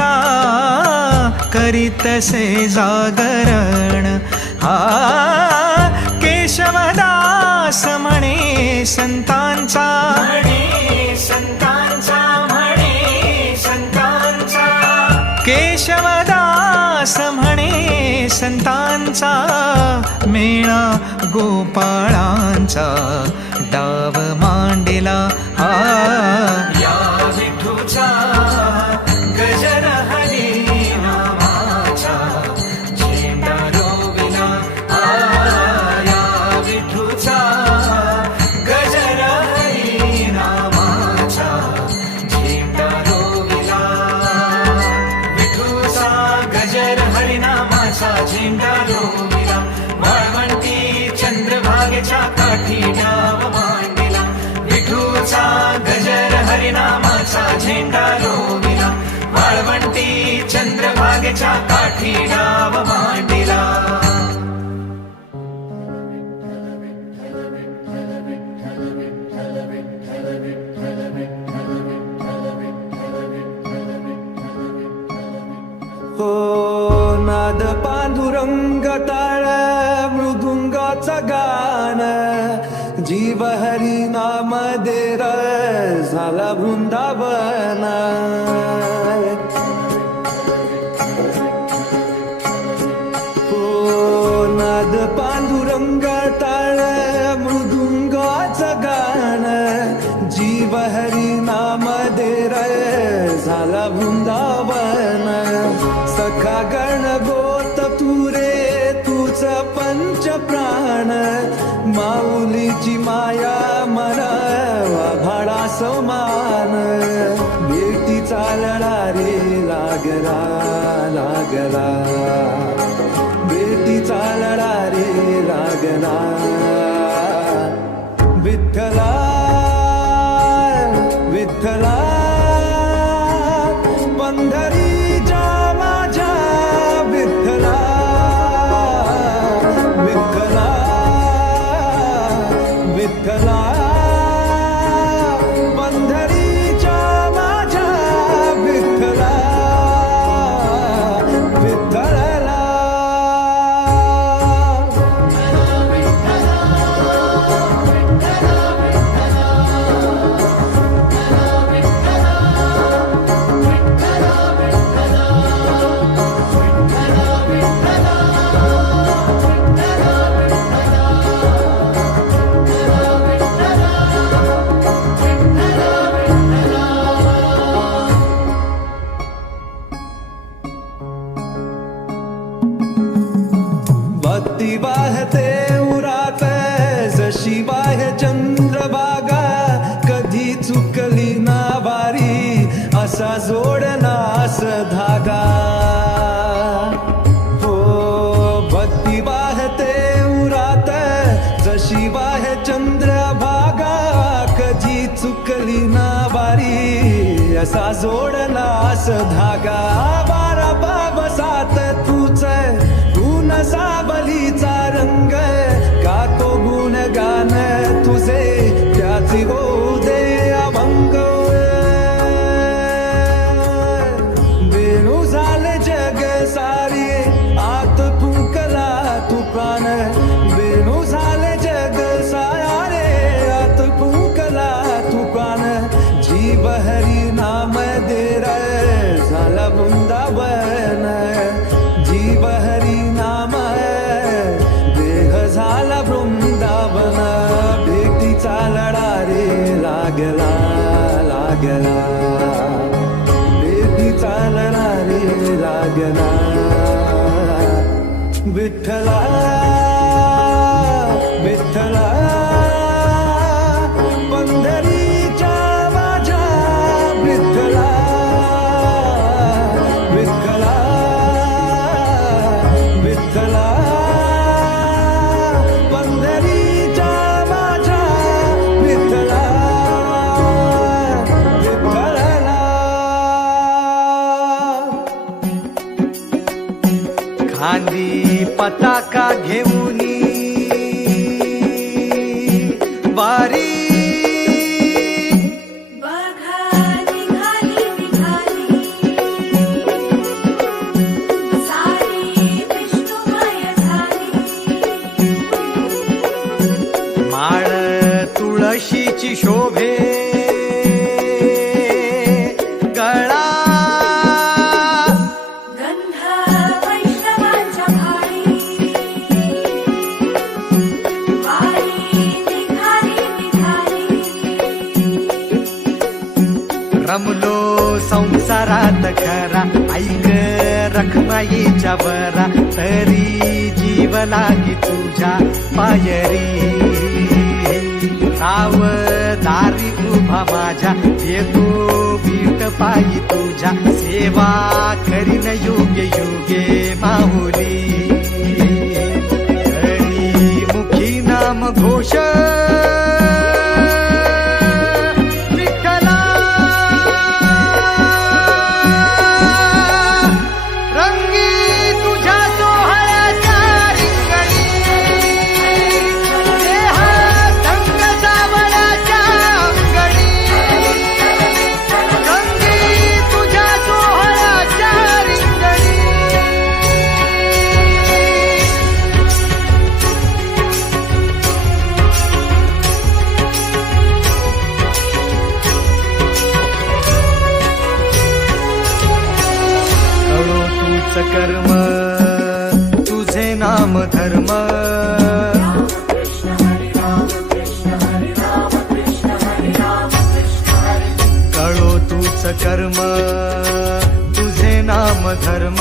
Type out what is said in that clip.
संतांचा करीतसे जागरण केशवदास म्हणे संतांचा केशवदास म्हणे संतांचा मेळा गोपाळांचा डाव मांडला या विठूचा गजर हरी नामाचा झेंडा रोविला या विठूचा गजर हरी नामाचा झेंडा रोविला विठूचा गजर हरी नामाचा झेंडा रोविला वाळवंटी चंद्रभागेच्या काठी डाव मांडला विठूचा गजर हरिनामाचा झेंडा रोविला वाळवंटी चंद्रभागेच्या काठी डाव मांडला हो नाद पांडुरंग टाळ मृदुंगाचं गान जीव हरी नाम देर झाला वृंदावन हो नाद पांडुरंग टाळ मृदुंगाचं गान जीव हरी नाम देर झाला वृंदावन सखा गण गोत तुरे तुझ पंच प्राण माऊलीची माया मरा भाडा समान भेटीचा लढा रे लागला लागला भेटीचा लढा रे लागला विठ्ठला विठ्ठला पंढरीच्या माझ्या विठ्ठला विठ्ठला विठ्ठला पंढरीच्या माझ्या विठ्ठला विठ्ठला भक्ती वाहते उरात जशी वाहे चंद्रभागा कधी चुकली ना वारी असा जोडनास धागा हो भक्ती वाहते उरात जशी वाहे चंद्रभागा कधी चुकली ना वारी असा जोडनास धागा बारा बाबसात तुझ गुण साबलीचा रंग का तो गुण गान तुझे त्याची गो दे अभंग वेणू झाले जग सारी आत फुंकला तू प्राण वेणू झाले जग सारे आत फुंकला तू प्राण जीव हरी नाम दे रे झाला वृंदावन जीव हरी नाम देह झाला वृंदावन भेटीचा लढा रे लागला लागला भेटीचा लढा रे लागला विठ्ठला विठ्ठला पंढरीच्या माझ्या विठ्ठला विठ्ठला विठ्ठला पंढरीच्या माझ्या विठ्ठला विठ्ठला खांदी पताका घेऊनी वारी वाघा निघाली निघाली तुझची शोभे गळा गंध वैष्णवांच्या भाळी वारी निघाली निघाली रमलो संसारात खरा ऐक रखमाईच्या बरा तरी जीव लागी तुझ्या पायरी राव दारी उभा माझ्या येतो बीट पायी तुझ्या सेवा करीन योग्य योगे माहुली हरी मुखी नाम घोष कर्म तुझे नाम धर्म कळो तूच कर्म तुझे नाम धर्म